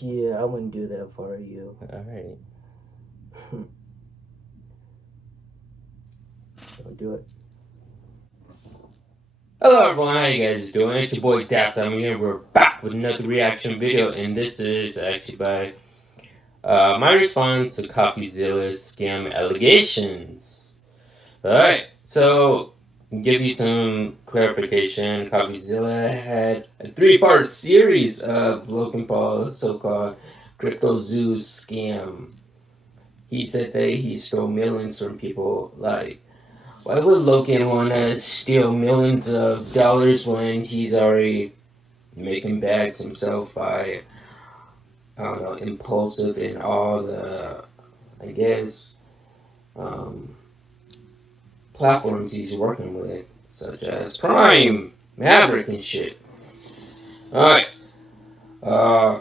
Yeah, I wouldn't do that for you. Alright. Don't do it. Hello everyone, how you guys doing? It's your boy Daps. I'm here. We're back with another reaction video, and this is actually by my response to Coffeezilla's scam allegations. Alright, so give you some clarification. Coffeezilla had a three-part series of Logan Paul's so-called Crypto Zoo scam. He said that he stole millions from people. Like, why would Logan want to steal millions of dollars when he's already making bags himself by, I don't know, impulsive in all the, I guess, um, platforms he's working with, such as Prime, Maverick, and shit. Alright. Uh,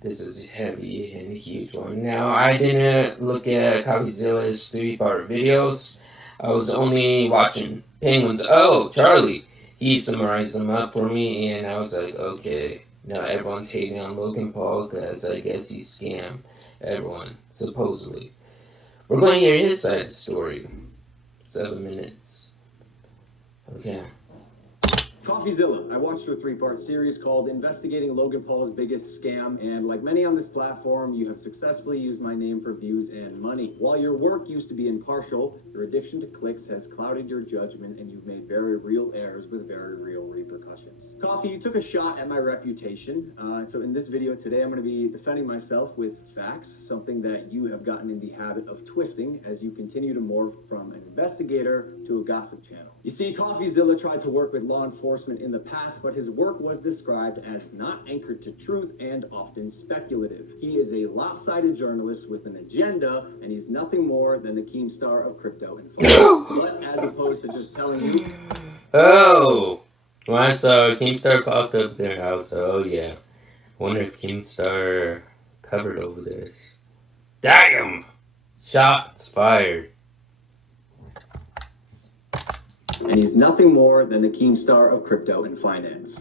this is a heavy and a huge one. Now, I didn't look at Coffeezilla's three-part videos. I was only watching Penguins. Oh, Charlie. He summarized them up for me, and I was like, okay. Now everyone's hating on Logan Paul because I guess he scammed everyone, supposedly. We're going to hear his side of the story. 7 minutes. Okay. Coffeezilla. I watched your three-part series called Investigating Logan Paul's Biggest Scam, and like many on this platform, you have successfully used my name for views and money. While your work used to be impartial, your addiction to clicks has clouded your judgment, and you've made very real errors with very real repercussions. Coffee, you took a shot at my reputation, so in this video today, I'm going to be defending myself with facts, something that you have gotten in the habit of twisting as you continue to morph from an investigator to a gossip channel. You see, Coffeezilla tried to work with law enforcement in the past, but his work was described as not anchored to truth and often speculative. He is a lopsided journalist with an agenda, and he's nothing more than the Keemstar of crypto and finance. But as opposed to just telling you, Oh! When I saw Keemstar popped up there, I was like, oh yeah. Wonder if Keemstar covered over this. Damn! Shots fired. and he's nothing more than the Keemstar of crypto and finance.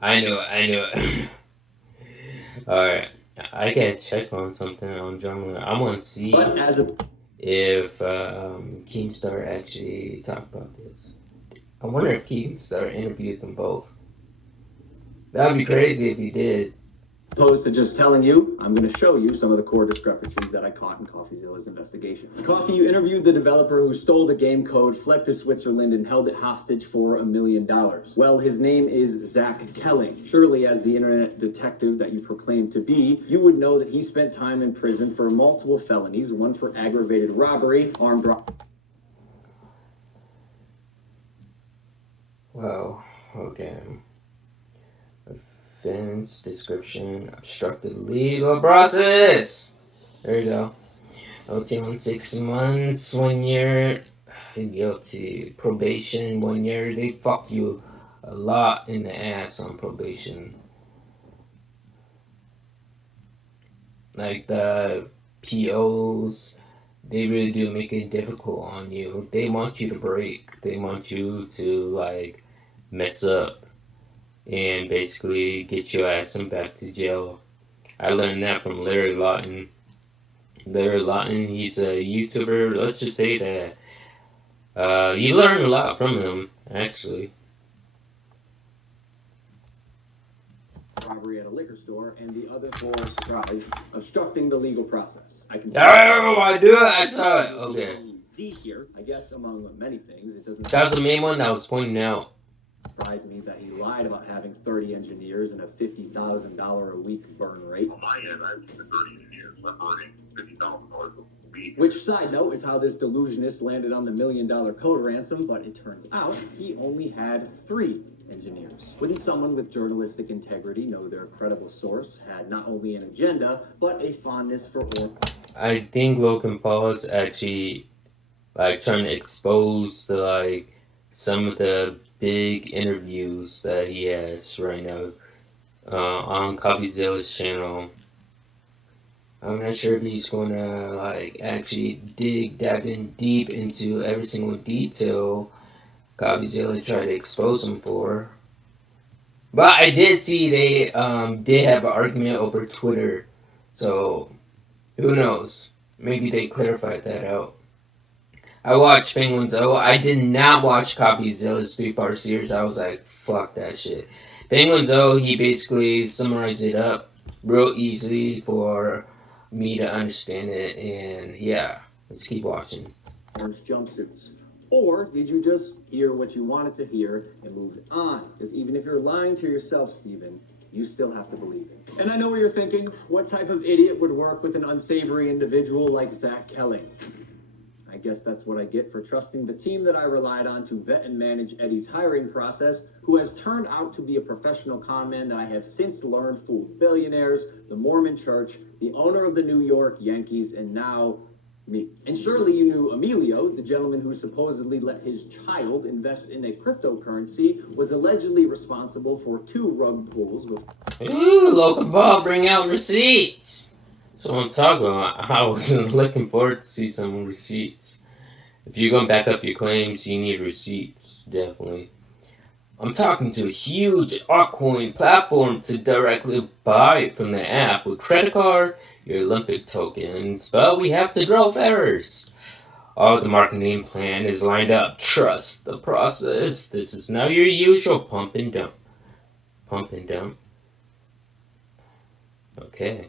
I knew it. Alright. I gotta check on something on Drummer. I wanna see if Keemstar actually talked about this. I wonder if Keemstar interviewed them both. That'd be crazy if he did. Opposed to just telling you, I'm going to show you some of the core discrepancies that I caught in Coffeezilla's investigation. Coffee, you interviewed the developer who stole the game code, fled to Switzerland, and held it hostage for $1 million. Well, his name is Zach Kelling. Surely, as the internet detective that you proclaim to be, you would know that he spent time in prison for multiple felonies, one for aggravated robbery, armed robbery. Well, okay. Offense, description, obstructed legal process. There you go. OT on 6 months, 1 year. Guilty. Probation, 1 year. They fuck you a lot in the ass on probation. Like the POs, they really do make it difficult on you. They want you to break. They want you to like mess up and basically get your ass back to jail. I learned that from Larry Lawton. Larry Lawton, he's a YouTuber. Let's just say that you learn a lot from him, actually. Robbery at a liquor store, and the other for, surprise, obstructing the legal process. I can see I do it. I saw it. Okay. See here, I guess among many things, it doesn't. That was the main one that was pointing out. Surprise me that he lied about having 30 engineers and a $50,000 a week burn rate. On my end, I have 30 engineers. I'm burning $50,000 a week. Which, side note, is how this delusionist landed on the $1 million code ransom, but it turns out he only had 3 engineers. Wouldn't someone with journalistic integrity know their credible source had not only an agenda, but a fondness for oil? I think Logan Paul is actually like trying to expose the like some of the big interviews that he has right now on Coffeezilla's channel. I'm not sure if he's gonna like actually dive in deep into every single detail Coffeezilla tried to expose him for. But I did see they did have an argument over Twitter, so who knows? Maybe they clarified that out. I watched Penguins O. I did not watch Coffeezilla's 3-part series. I was like, fuck that shit. Penguins O, he basically summarized it up real easily for me to understand it, and yeah, let's keep watching. Orange jumpsuits? Or did you just hear what you wanted to hear and move on? Because even if you're lying to yourself, Steven, you still have to believe it. And I know what you're thinking. What type of idiot would work with an unsavory individual like Zach Kelly? I guess that's what I get for trusting the team that I relied on to vet and manage Eddie's hiring process, who has turned out to be a professional con man that I have since learned fooled billionaires, the Mormon Church, the owner of the New York Yankees, and now me. And surely you knew Emilio, the gentleman who supposedly let his child invest in a cryptocurrency, was allegedly responsible for 2 rug pulls with... Ooh, Logan Paul, bring out receipts. That's what I'm talking about. I was looking forward to see some receipts. If you're going to back up your claims, you need receipts, definitely. I'm talking to a huge altcoin platform to directly buy it from the app with credit card, your Olympic tokens, but we have to grow first. All the marketing plan is lined up. Trust the process. This is not your usual pump and dump. Pump and dump. Okay.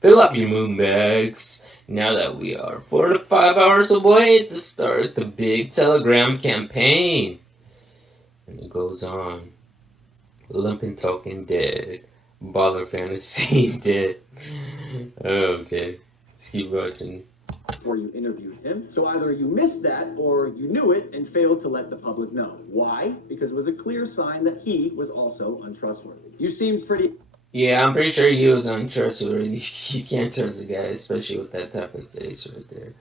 Fill up your moon bags. Now that we are 4 to 5 hours away to start the big Telegram campaign. And it goes on. Olympic token dead. Baller fantasy dead. Okay. Let's keep watching. Before you interviewed him. So either you missed that or you knew it and failed to let the public know. Why? Because it was a clear sign that he was also untrustworthy. You seemed pretty... Yeah, I'm pretty sure he was untrustworthy. You can't trust a guy, especially with that type of face right there.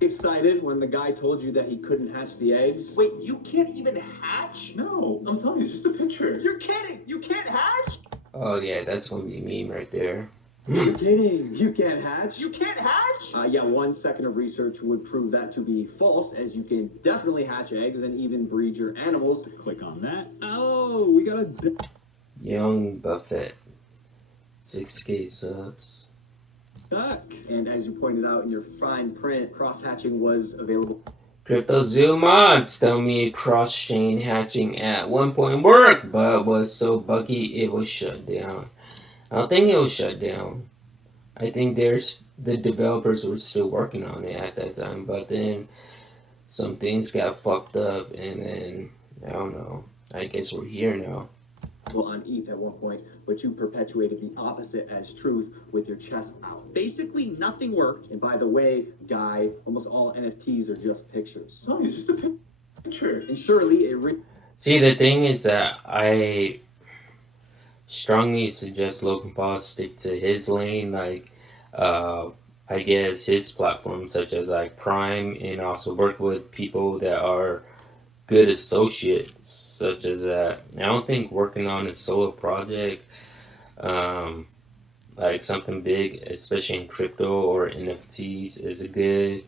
excited when the guy told you that he couldn't hatch the eggs? Wait, you can't even hatch? No, I'm telling you, it's just a picture. You're kidding! You can't hatch? Oh yeah, that's gonna be a meme right there. You're kidding. You can't hatch? You can't hatch? Yeah, 1 second of research would prove that to be false, as you can definitely hatch eggs and even breed your animals. Click on that. Oh, we got a... Young Buffett. 6K subs. duck. And as you pointed out in your fine print, cross-hatching was available. CryptoZoo mods tell me cross-chain hatching at one point worked, but was so buggy it was shut down. I don't think it was shut down. I think the developers were still working on it at that time, but then some things got fucked up, and then I don't know. I guess we're here now. On ETH at one point, but you perpetuated the opposite as truth with your chest out. Basically, nothing worked. And by the way, Guy, almost all NFTs are just pictures. No, it's just a picture. And surely See, the thing is that I strongly suggest Logan Paul stick to his lane, like I guess his platforms such as like Prime, and also work with people that are good associates such as that. I don't think working on a solo project, like something big, especially in crypto or NFTs, is a good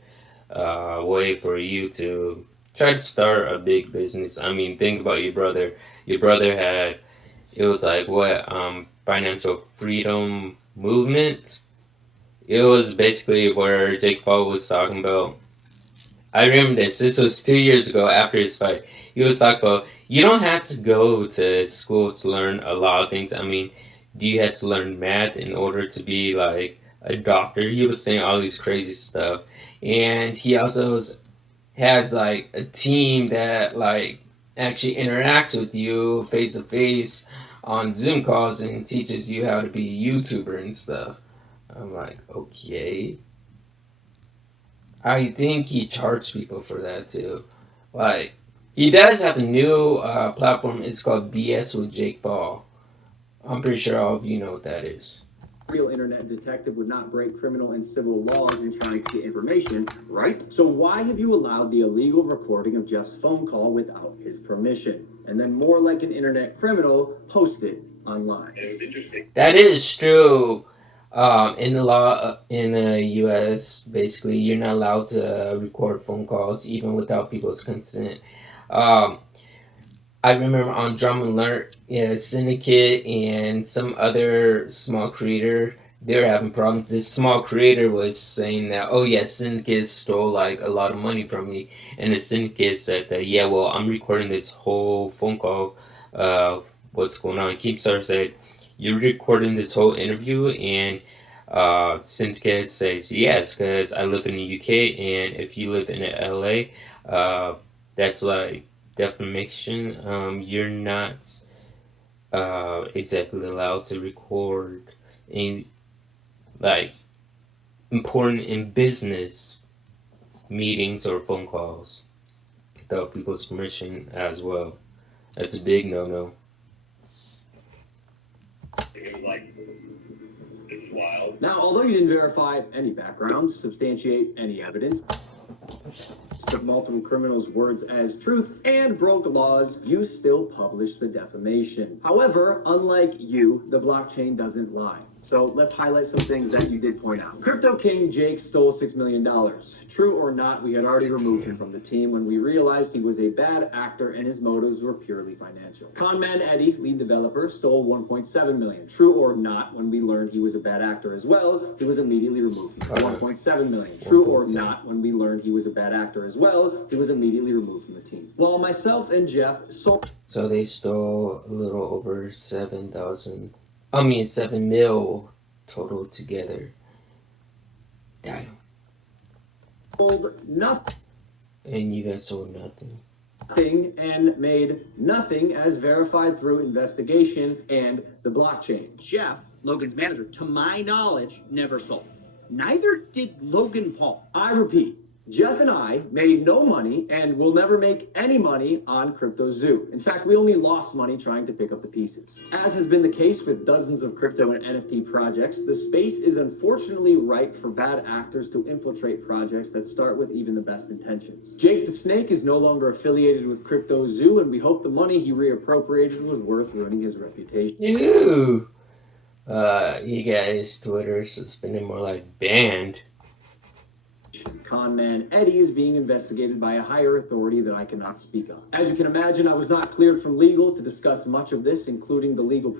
way for you to try to start a big business. I mean, think about your brother. Your brother had, it was like what, financial freedom movement. It was basically where Jake Paul was talking about. I remember this. This was 2 years ago after his fight. He was talking about, you don't have to go to school to learn a lot of things. I mean, do you have to learn math in order to be like a doctor? He was saying all these crazy stuff. And he also has like a team that like actually interacts with you face to face on Zoom calls and teaches you how to be a YouTuber and stuff. I'm like, okay. I think he charged people for that too. Like, he does have a new platform. It's called BS with Jake Paul. I'm pretty sure all of you know what that is. real internet detective would not break criminal and civil laws in trying to get information, right? So why have you allowed the illegal recording of Jeff's phone call without his permission? And then more like an internet criminal, post it online. It was interesting. That is true. In the law in the U.S., basically, you're not allowed to record phone calls even without people's consent. I remember on Drum Alert, yeah, Syndicate and some other small creator, they were having problems. This small creator was saying that, oh yeah, Syndicate stole like a lot of money from me, and the Syndicate said that, yeah, well, I'm recording this whole phone call of what's going on. Keemstar said, you're recording this whole interview, and Syndicate says yes, because I live in the UK, and if you live in LA, that's like defamation. You're not exactly allowed to record in like important in business meetings or phone calls without people's permission as well. That's a big no-no. It was like, this is wild. Now, although you didn't verify any backgrounds, substantiate any evidence, took multiple criminals' words as truth, and broke laws, you still published the defamation. However, unlike you, the blockchain doesn't lie. So let's highlight some things that you did point out. Crypto King Jake stole $6 million. True or not, we had already removed him from the team when we realized he was a bad actor and his motives were purely financial. Conman Eddie, lead developer, stole $1.7 million. True or not, when we learned he was a bad actor as well, he was immediately removed from the $1.7 million. True or not, when we learned he was a bad actor as well, he was immediately removed from the team. While myself and Jeff sold. So they stole a little over 7 mil total together. Damn. Nothing. And you guys sold nothing. And made nothing as verified through investigation and the blockchain. Jeff, Logan's manager, to my knowledge, never sold. Neither did Logan Paul. I repeat, Jeff and I made no money and will never make any money on Crypto Zoo. In fact, we only lost money trying to pick up the pieces. As has been the case with dozens of crypto and NFT projects, the space is unfortunately ripe for bad actors to infiltrate projects that start with even the best intentions. Jake the Snake is no longer affiliated with Crypto Zoo, and we hope the money he reappropriated was worth ruining his reputation. Ew. He got his Twitter suspended, more like banned. Conman Eddie is being investigated by a higher authority that I cannot speak of. As you can imagine, I was not cleared from legal to discuss much of this, including the legal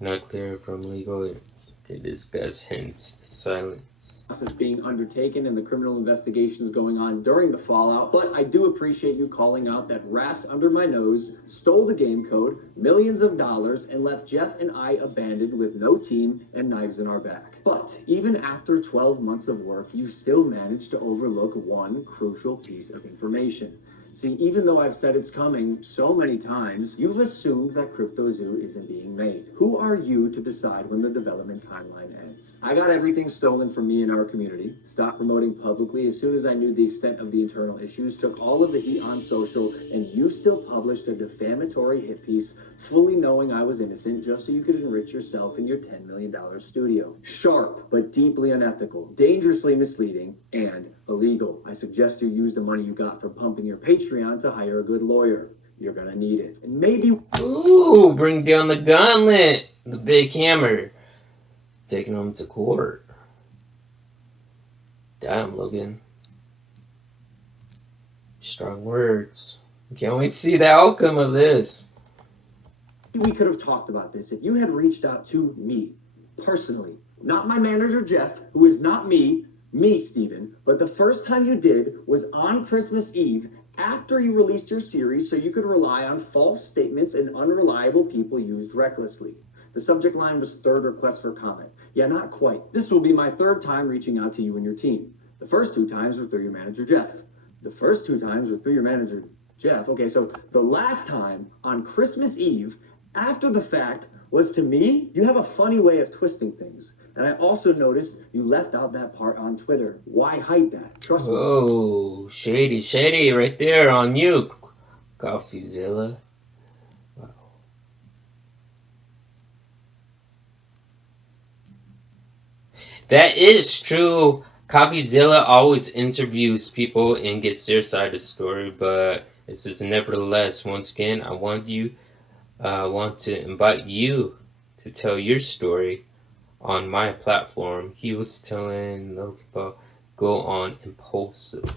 Not cleared from legal to discuss, hence the silence. process being undertaken and the criminal investigations going on during the fallout, but I do appreciate you calling out that rats under my nose stole the game code, millions of dollars, and left Jeff and I abandoned with no team and knives in our back. But even after 12 months of work, you've still managed to overlook one crucial piece of information. See, even though I've said it's coming so many times, you've assumed that Crypto Zoo isn't being made. Who are you to decide when the development timeline ends? I got everything stolen from me and our community, stopped promoting publicly as soon as I knew the extent of the internal issues, took all of the heat on social, and you still published a defamatory hit piece, fully knowing I was innocent just so you could enrich yourself in your $10 million studio. Sharp, but deeply unethical, dangerously misleading, and illegal. I suggest you use the money you got for pumping your Patreon to hire a good lawyer. You're gonna need it. And maybe... Ooh, bring down the gauntlet. The big hammer. Taking him to court. Damn, Logan. Strong words. Can't wait to see the outcome of this. we could have talked about this if you had reached out to me personally, not my manager Jeff, who is not me, Steven, but the first time you did was on Christmas Eve after you released your series so you could rely on false statements and unreliable people used recklessly. The subject line was third request for comment. Yeah, not quite. This will be my third time reaching out to you and your team. The first 2 times were through your manager Jeff. The first 2 times were through your manager Jeff. Okay, so the last time on Christmas Eve, after the fact, was to me. You have a funny way of twisting things. And I also noticed you left out that part on Twitter. Why hide that? Trust me. Oh, shady right there on you, Coffeezilla. Wow. That is true. Coffeezilla always interviews people and gets their side of the story, but it says nevertheless, once again, I want to invite you to tell your story on my platform. He was telling Logan about go on impulsive.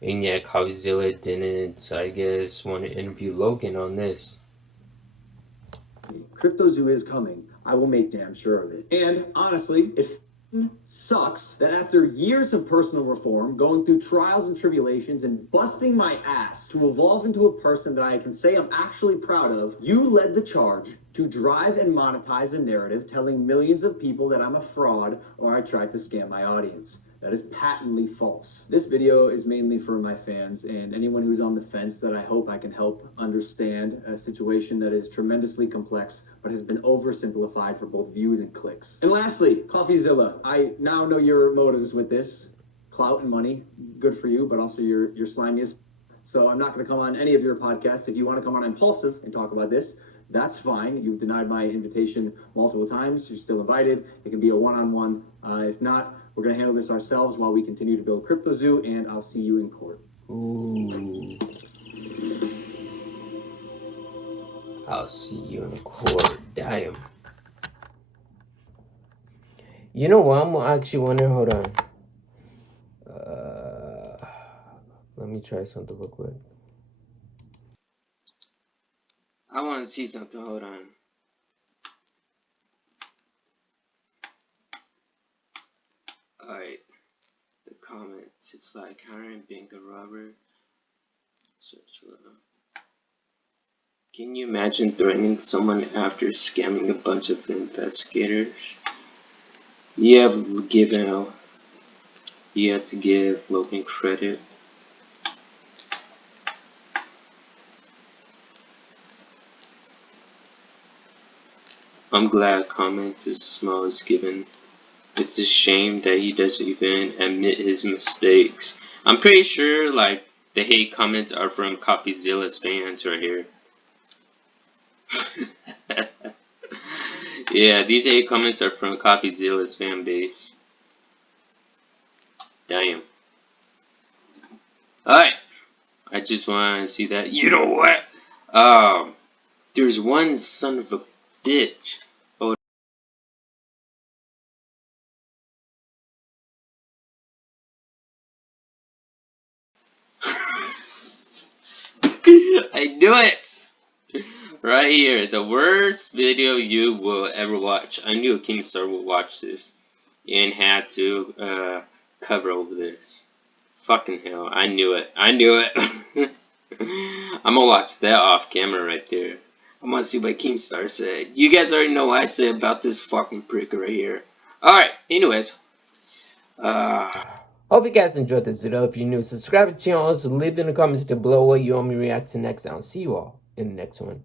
And yet Coffeezilla didn't, I guess, want to interview Logan on this. CryptoZoo is coming. I will make damn sure of it. And honestly, it sucks that after years of personal reform, going through trials and tribulations, and busting my ass to evolve into a person that I can say I'm actually proud of, you led the charge to drive and monetize a narrative telling millions of people that I'm a fraud or I tried to scam my audience. That is patently false. This video is mainly for my fans and anyone who's on the fence that I hope I can help understand a situation that is tremendously complex but has been oversimplified for both views and clicks. And lastly, Coffeezilla, I now know your motives with this. Clout and money, good for you, but also you're slimy as. So I'm not going to come on any of your podcasts. If you want to come on Impulsive and talk about this, that's fine. You've denied my invitation multiple times. You're still invited. It can be a one-on-one. If not, we're going to handle this ourselves while we continue to build CryptoZoo, and I'll see you in court. Ooh. I'll see you in court. Damn. You know what? I'm actually wondering. Hold on. Let me try something real quick. I want to see something. Hold on. Alright. The comments. It's like hiring bank robber. Search for. Can you imagine threatening someone after scamming a bunch of investigators? You have to give Logan credit. I'm glad comments as small as given. It's a shame that he doesn't even admit his mistakes. I'm pretty sure like the hate comments are from Coffeezilla's fans right here. Yeah, these hate comments are from Coffeezilla's fan base. Damn. Alright. I just want to see that. You know what? There's one son of a bitch. Oh. I knew it! Right here, the worst video you will ever watch. I knew Kingstar would watch this and had to cover over this. Fucking hell, I knew it. I knew it. I'm gonna watch that off camera right there. I'm gonna see what Kingstar said. You guys already know what I said about this fucking prick right here. Alright, anyways. Hope you guys enjoyed this video. If you're new, subscribe to the channel. Also, leave in the comments down below what you want me to react to next. I'll see you all in the next one.